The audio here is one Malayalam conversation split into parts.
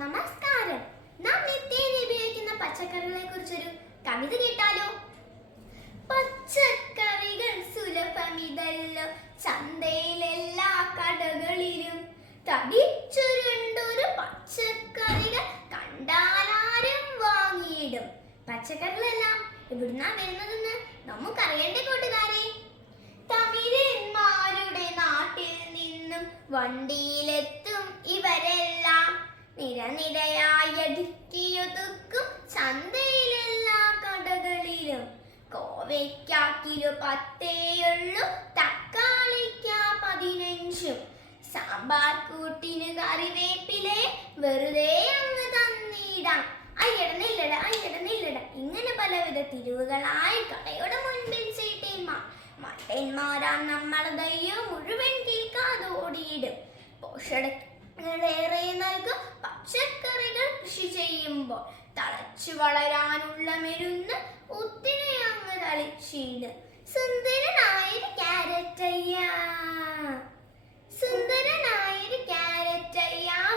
നമസ്കാരം. നാം നിത്യേന ഉപയോഗിക്കുന്ന പച്ചക്കറികളെ കുറിച്ചൊരു കവിത കേട്ടാലോ? പച്ചക്കറികൾ സുലഭമിതല്ലോ, ചന്തയിലെല്ലാ കടകളിലും തടിച്ചുരുണ്ടൊരു പച്ചക്കറികൾ കണ്ടാലാരും വാങ്ങിയിടും. പച്ചക്കറികളെല്ലാം എവിടുന്നാ വരുന്നതെന്ന് നമുക്കറിയണ്ടേ കൂട്ടുകാരെ? തമിഴന്മാരുടെ നാട്ടിൽ നിന്നും വണ്ടിയിലെത്തും ഇവരെല്ലാം, നിരനിരയായി അടുക്കിയൊതുക്കും ചന്തയിലെല്ലാ കടകളിലും. കോവയ്ക്കാക്കിലോ 10 തക്കാളിക്ക 15, സാമ്പാർ കൂട്ടിന് കറിവേപ്പിലെ വെറുതെ അങ്ങ് തന്നിടാം. അയ്യട ഇങ്ങനെ പലവിധ തിരിവുകളായി കടയുടെ മുൻപിൽ മണ്ടന്മാരാം നമ്മളതയ്യോ മുഴുവൻ കേൾക്കാതോടിയിടും. പോഷകങ്ങളേറെ നൽകും പച്ചക്കറികൾ കൃഷി ചെയ്യുമ്പോൾ, തളച്ചു വളരാനുള്ള മരുന്ന് ഒത്തിരി അങ്ങ് തളിച്ചിടും. സുന്ദരനായൊരു ക്യാരറ്റയ്യ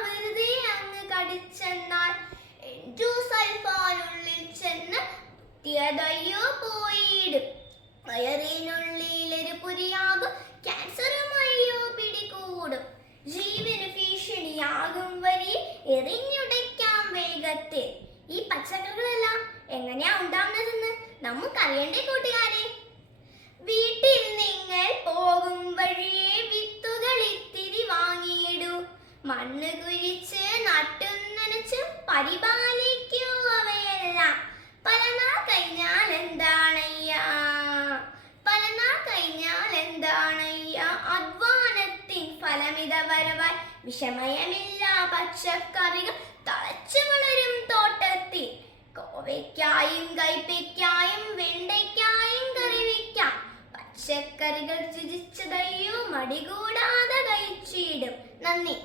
വെറുതെ അങ്ങ് കടിച്ചെന്നാൽ എൻഡോസൾഫാനുള്ളിൽ ചെന്ന് കുത്തിയതയ്യോ പോയിടും. വയറിനുള്ളിലൊരു പുരിയാകും, ക്യാൻസറുമയ്യോ പിടികൂടും. ജീവന് ഭീഷണിയാകും വരി എറിഞ്ഞുടയ്ക്കാം വേഗത്തിൽ. ഈ പച്ചക്കറികളെല്ലാം എങ്ങനെയാ ഉണ്ടാവുന്നതെന്ന് നമുക്കറിയണ്ടേ കൂട്ടുകാരെ? വീട്ടിൽ നിങ്ങൾ പോകും വഴിയെ വിത്തുകൾ ഇത്തിരി വാങ്ങിയിടൂ. മണ്ണ് കുഴിച്ച് നട്ടും നനച്ചും പരിപാലിക്കൂ അവയെല്ലാം. പല നാൾ കഴിഞ്ഞാൽ എന്താണയ്യ അധ്വാനത്തിൻ ഫലമിത വരവായി. വിഷമയമില്ല പച്ചക്കറികൾ തളച്ചു വളരും തോട്ടത്തിൽ. കോവയ്ക്കായും കൈപ്പയ്ക്കായും വെണ്ടയ്ക്കായും കറി വയ്ക്കാം. പച്ചക്കറികൾ രുചിച്ചതയ്യോ മടികൂടാതെ കഴിച്ചിടും. നന്ദി.